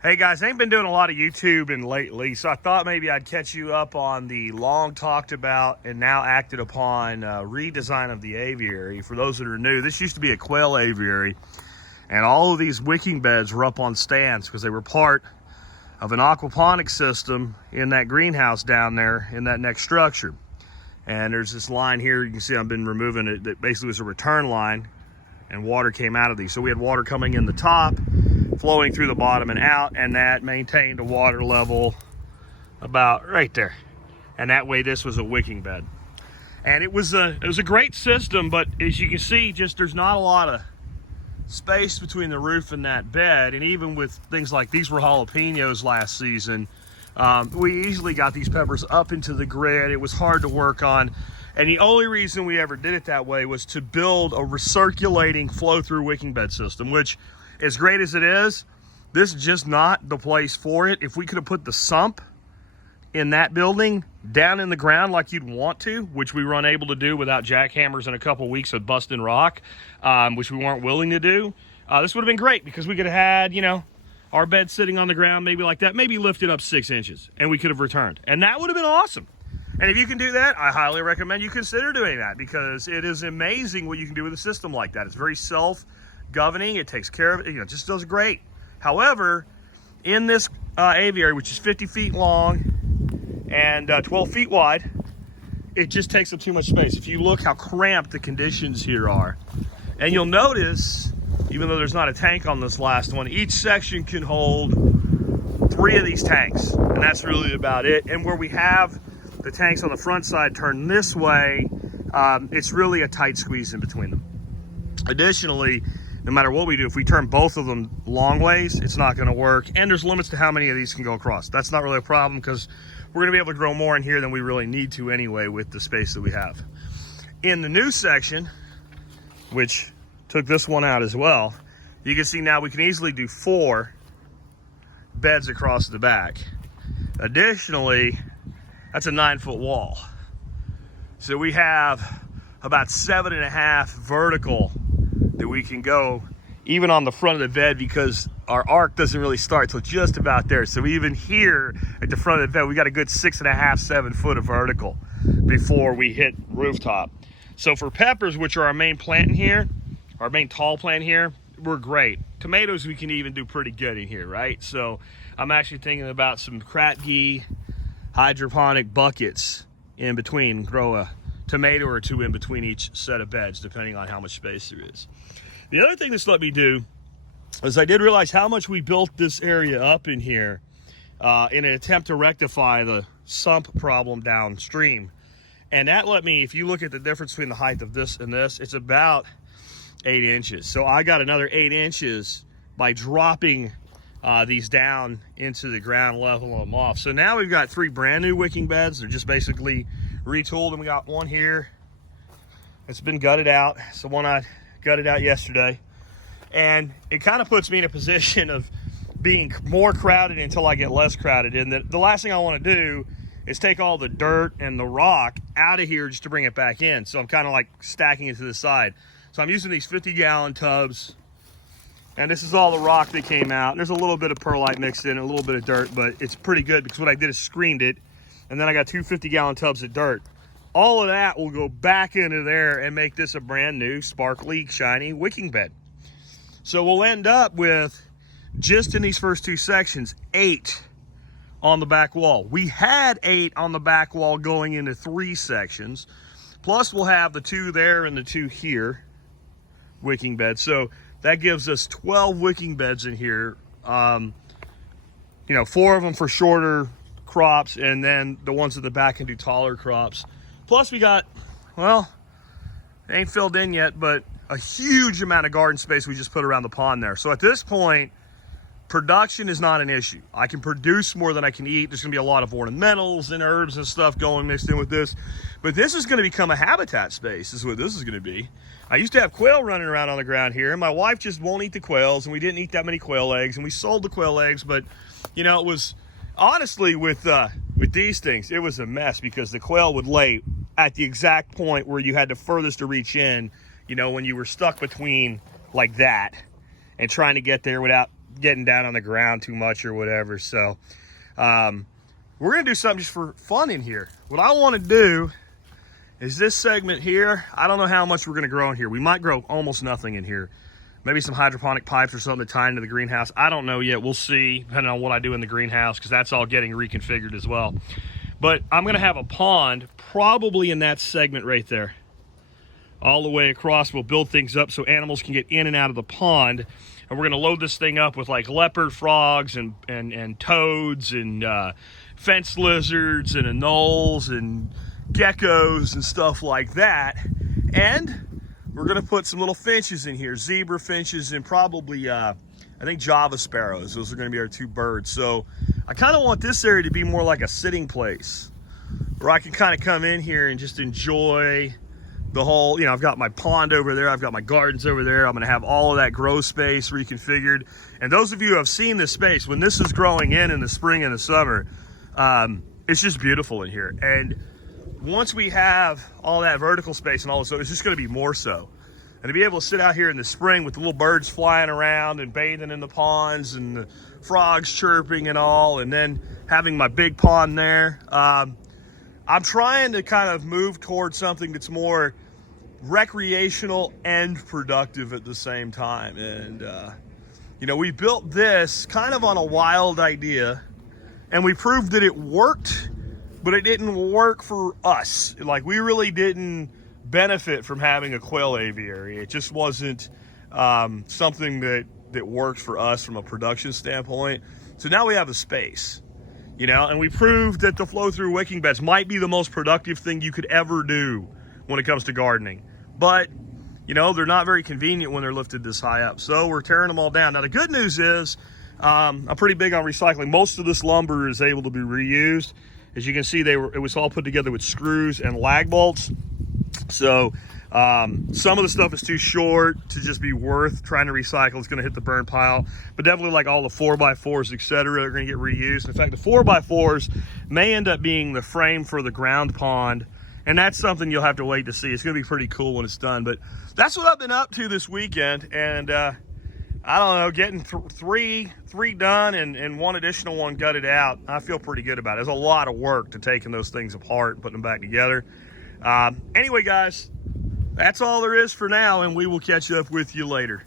Hey guys, I ain't been doing a lot of YouTubing lately, so I thought maybe I'd catch you up on the long talked about and now acted upon redesign of the aviary. For those that are new, this used to be a quail aviary, and all of these wicking beds were up on stands because they were part of an aquaponics system in that greenhouse down there in that next structure. And there's this line here, you can see I've been removing it, that basically was a return line, and water came out of these. So we had water coming in the top, flowing through the bottom and out, and that maintained a water level about right there. And that way this was a wicking bed. And it was a great system, but as you can see, just there's not a lot of space between the roof and that bed. And even with things like these were jalapenos last season, we easily got these peppers up into the grid. It was hard to work on. And the only reason we ever did it that way was to build a recirculating flow-through wicking bed system, which, as great as it is, this is just not the place for it. If we could have put the sump in that building down in the ground like you'd want to, which we were unable to do without jackhammers and a couple weeks of busting rock, which we weren't willing to do, this would have been great because we could have had, you know, our bed sitting on the ground maybe like that, maybe lifted up 6 inches, and we could have returned. And that would have been awesome. And if you can do that, I highly recommend you consider doing that, because it is amazing what you can do with a system like that. It's very self-governing. It takes care of it. You know, it just does great. However, in this aviary, which is 50 feet long and 12 feet wide, it just takes up too much space. If you look how cramped the conditions here are, and you'll notice, even though there's not a tank on this last one, each section can hold 3 of these tanks, and that's really about it. And where we have the tanks on the front side turned this way, it's really a tight squeeze in between them. Additionally, no matter what we do, if we turn both of them long ways, it's not going to work. And there's limits to how many of these can go across. That's not really a problem because we're going to be able to grow more in here than we really need to anyway with the space that we have. In the new section, which took this one out as well, you can see now we can easily do 4 beds across the back. Additionally, that's a 9-foot wall. So we have about 7.5 vertical that we can go even on the front of the bed, because our arc doesn't really start till just about there. So even here at the front of the bed, we got a good 6.5, 7 foot of vertical before we hit rooftop. So for peppers, which are our main plant in here, our main tall plant here, we're great. Tomatoes, we can even do pretty good in here, right? So I'm actually thinking about some Kratky hydroponic buckets in between, grow a tomato or 2 in between each set of beds, depending on how much space there is. The other thing this let me do is I did realize how much we built this area up in here in an attempt to rectify the sump problem downstream. And that let me, if you look at the difference between the height of this and this, it's about 8 inches. So I got another 8 inches by dropping these down into the ground, level them off. So now we've got 3 brand new wicking beds. They're just basically retooled, and we got one here that's been gutted out. It's the one I gutted out yesterday, and it kind of puts me in a position of being more crowded until I get less crowded. And the last thing I want to do is take all the dirt and the rock out of here just to bring it back in. So I'm kind of like stacking it to the side. So I'm using these 50-gallon tubs, and this is all the rock that came out. There's a little bit of perlite mixed in, a little bit of dirt, but it's pretty good because what I did is screened it, and then I got 2 50-gallon tubs of dirt. All of that will go back into there and make this a brand new, sparkly, shiny wicking bed. So we'll end up with, just in these first 2 sections, 8 on the back wall. We had 8 on the back wall going into 3 sections. Plus we'll have the 2 there and the 2 here, wicking beds. So that gives us 12 wicking beds in here. You know, 4 of them for shorter crops, and then the ones at the back can do taller crops. Plus we got, well, it ain't filled in yet, but a huge amount of garden space we just put around the pond there. So at this point, production is not an issue. I can produce more than I can eat. There's gonna be a lot of ornamentals and herbs and stuff going mixed in with this. But this is gonna become a habitat space, is what this is gonna be. I used to have quail running around on the ground here, and my wife just won't eat the quails, and we didn't eat that many quail eggs, and we sold the quail eggs, but you know, it was, honestly, with these things, it was a mess because the quail would lay at the exact point where you had the furthest to reach in, you know, when you were stuck between like that and trying to get there without getting down on the ground too much or whatever. So we're gonna do something just for fun in here. What I want to do is this segment here. I don't know how much we're gonna grow in here. We might grow almost nothing in here. Maybe some hydroponic pipes or something to tie into the greenhouse. I don't know yet. We'll see, depending on what I do in the greenhouse, because that's all getting reconfigured as well. But I'm gonna have a pond probably in that segment right there. All the way across, we'll build things up so animals can get in and out of the pond. And we're gonna load this thing up with like leopard frogs and toads and fence lizards and anoles and geckos and stuff like that. And we're gonna put some little finches in here, zebra finches and probably, I think Java sparrows. Those are gonna be our two birds. So I kinda want this area to be more like a sitting place where I can kind of come in here and just enjoy the whole, I've got my pond over there, I've got my gardens over there. I'm gonna have all of that grow space reconfigured. And those of you who have seen this space, when this is growing in the spring and the summer, it's just beautiful in here. And once we have all that vertical space and all this, it's just gonna be more so. And to be able to sit out here in the spring with the little birds flying around and bathing in the ponds and the frogs chirping and all, and then having my big pond there, I'm trying to kind of move towards something that's more recreational and productive at the same time. And, we built this kind of on a wild idea, and we proved that it worked, but it didn't work for us. Like, we really didn't benefit from having a quail aviary. It just wasn't something that worked for us from a production standpoint. So now we have a space. And we proved that the flow-through wicking beds might be the most productive thing you could ever do when it comes to gardening. But, they're not very convenient when they're lifted this high up. So we're tearing them all down. Now, the good news is I'm pretty big on recycling. Most of this lumber is able to be reused. As you can see, it was all put together with screws and lag bolts. So some of the stuff is too short to just be worth trying to recycle. It's going to hit the burn pile, but definitely like all the 4x4s, etc., are going to get reused. In fact, the 4x4s may end up being the frame for the ground pond, and that's something you'll have to wait to see. It's going to be pretty cool when it's done, but that's what I've been up to this weekend. And I don't know, getting three done and one additional one gutted out, I feel pretty good about it. There's a lot of work to taking those things apart and putting them back together. Anyway, guys, that's all there is for now, and we will catch up with you later.